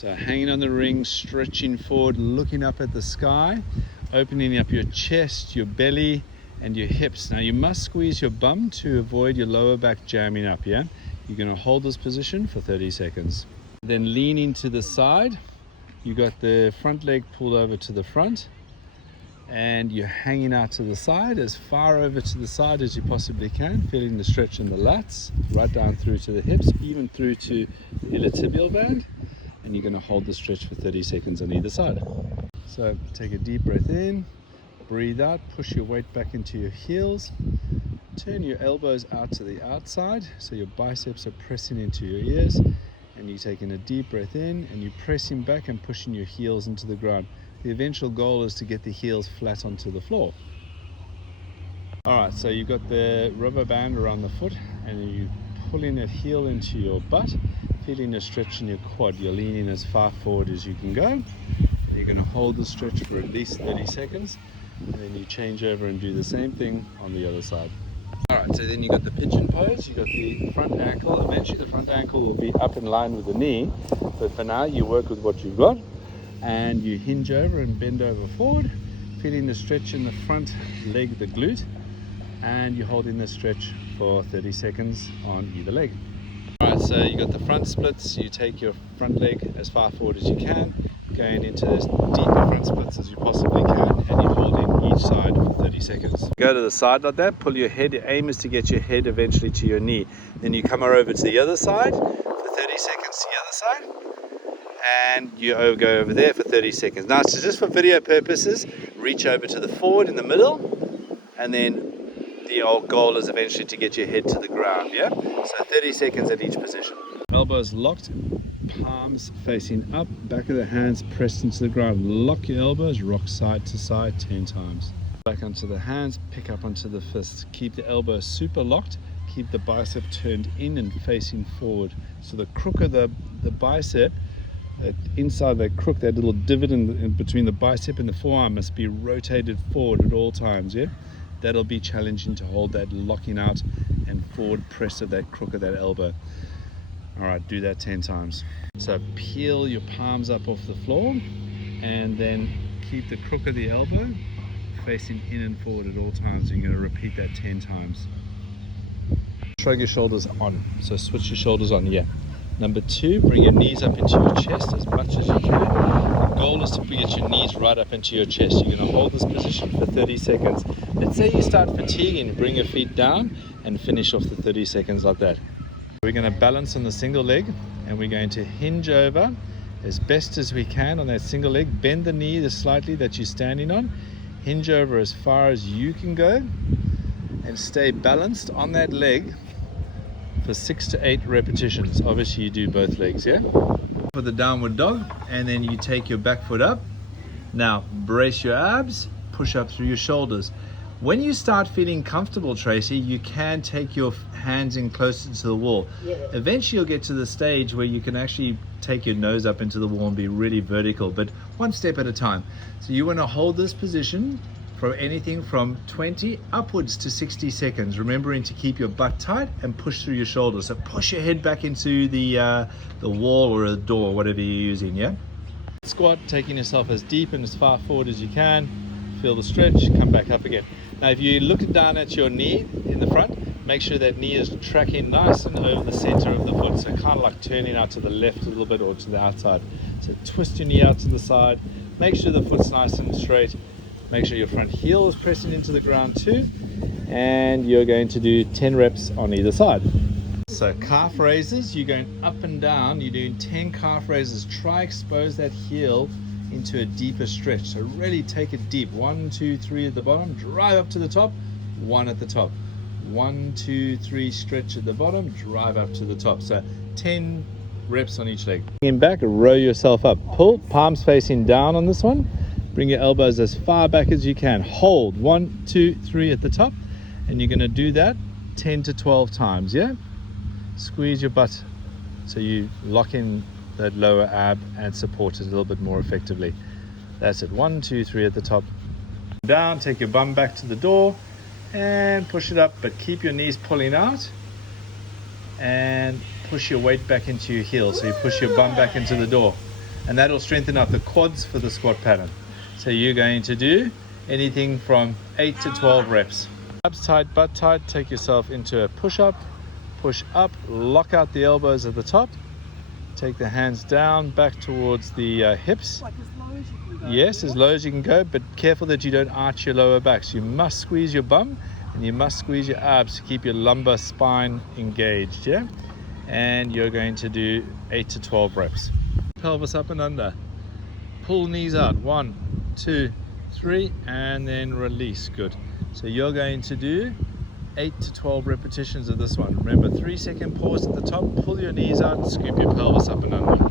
So hanging on the ring, stretching forward, looking up at the sky, opening up your chest, your belly, and your hips. Now you must squeeze your bum to avoid your lower back jamming up, yeah? You're gonna hold this position for 30 seconds. Then leaning to the side, you got the front leg pulled over to the front, and you're hanging out to the side, as far over to the side as you possibly can, feeling the stretch in the lats, right down through to the hips, even through to the iliotibial band. And you're gonna hold the stretch for 30 seconds on either side. So take a deep breath in, breathe out, push your weight back into your heels, turn your elbows out to the outside so your biceps are pressing into your ears, and you're taking a deep breath in and you're pressing back and pushing your heels into the ground. The eventual goal is to get the heels flat onto the floor. Alright, so you've got the rubber band around the foot and you're pulling that heel into your butt, feeling a stretch in your quad. You're leaning as far forward as you can go. You're going to hold the stretch for at least 30 seconds, and then you change over and do the same thing on the other side. Alright, so then you got the pigeon pose, you got the front ankle. Eventually the front ankle will be up in line with the knee, but for now you work with what you've got, and you hinge over and bend over forward, feeling the stretch in the front leg, the glute, and you're holding the stretch for 30 seconds on either leg. Alright, so you got the front splits. You take your front leg as far forward as you can, going into as deeper front splits as you possibly can, and you're holding each side for 30 seconds. Go to the side like that, pull your head. Your aim is to get your head eventually to your knee. Then you come over to the other side for 30 seconds to the other side, and you go over there for 30 seconds. Now, so just for video purposes, reach over to the forward in the middle, and then the old goal is eventually to get your head to the ground, yeah? So 30 seconds at each position. Elbows locked, palms facing up, back of the hands pressed into the ground. Lock your elbows, rock side to side 10 times. Back onto the hands, pick up onto the fists. Keep the elbows super locked, keep the bicep turned in and facing forward. So the crook of the bicep, inside that crook, that little divot in between the bicep and the forearm must be rotated forward at all times, yeah? That'll be challenging to hold that locking out and forward press of that crook of that elbow. All right, do that 10 times. So peel your palms up off the floor and then keep the crook of the elbow facing in and forward at all times. You're going to repeat that 10 times. Shrug your shoulders on. So switch your shoulders on, yeah. Number 2, bring your knees up into your chest as much as you can. The goal is to get your knees right up into your chest. You're going to hold this position for 30 seconds. Let's say you start fatiguing, bring your feet down and finish off the 30 seconds like that. We're going to balance on the single leg, and we're going to hinge over as best as we can on that single leg. Bend the knee slightly that you're standing on. Hinge over as far as you can go and stay balanced on that leg for 6 to 8 repetitions. Obviously you do both legs, yeah? For the downward dog, and then you take your back foot up. Now brace your abs, push up through your shoulders. When you start feeling comfortable, Tracey, you can take your hands in closer to the wall. Yeah. Eventually you'll get to the stage where you can actually take your nose up into the wall and be really vertical, but one step at a time. So you want to hold this position for anything from 20 upwards to 60 seconds, remembering to keep your butt tight and push through your shoulders. So push your head back into the wall or a door, whatever you're using, yeah? Squat, taking yourself as deep and as far forward as you can. Feel the stretch, come back up again. Now if you look down at your knee in the front, make sure that knee is tracking nice and over the center of the foot, so kind of like turning out to the left a little bit or to the outside. So twist your knee out to the side, make sure the foot's nice and straight, make sure your front heel is pressing into the ground too, and you're going to do 10 reps on either side. So calf raises, you're going up and down, you're doing 10 calf raises. Try expose that heel into a deeper stretch. So really take it deep. 1, 2, 3 at the bottom, drive up to the top, 1 at the top. 1, 2, 3, stretch at the bottom, drive up to the top. So 10 reps on each leg. In back, row yourself up. Pull, palms facing down on this one. Bring your elbows as far back as you can. Hold 1, 2, 3 at the top, and you're going to do that 10 to 12 times, yeah? Squeeze your butt so you lock in that lower ab and support it a little bit more effectively. That's it. 1, 2, 3 at the top. Down, take your bum back to the door and push it up, but keep your knees pulling out and push your weight back into your heels. So you push your bum back into the door. and that will strengthen up the quads for the squat pattern. So you're going to do anything from 8 to 12 reps. Abs tight, butt tight, take yourself into a push-up, push up, lock out the elbows at the top, take the hands down, back towards the hips. Like as low as you can go. Yes, as low as you can go, but careful that you don't arch your lower back. So you must squeeze your bum and you must squeeze your abs to keep your lumbar spine engaged, yeah? And you're going to do 8 to 12 reps. Pelvis up and under. Pull knees out, 1, 2, 3, and then release, good. So you're going to do 8 to 12 repetitions of this one. Remember, 3-second pause at the top, pull your knees out, and scoop your pelvis up and under.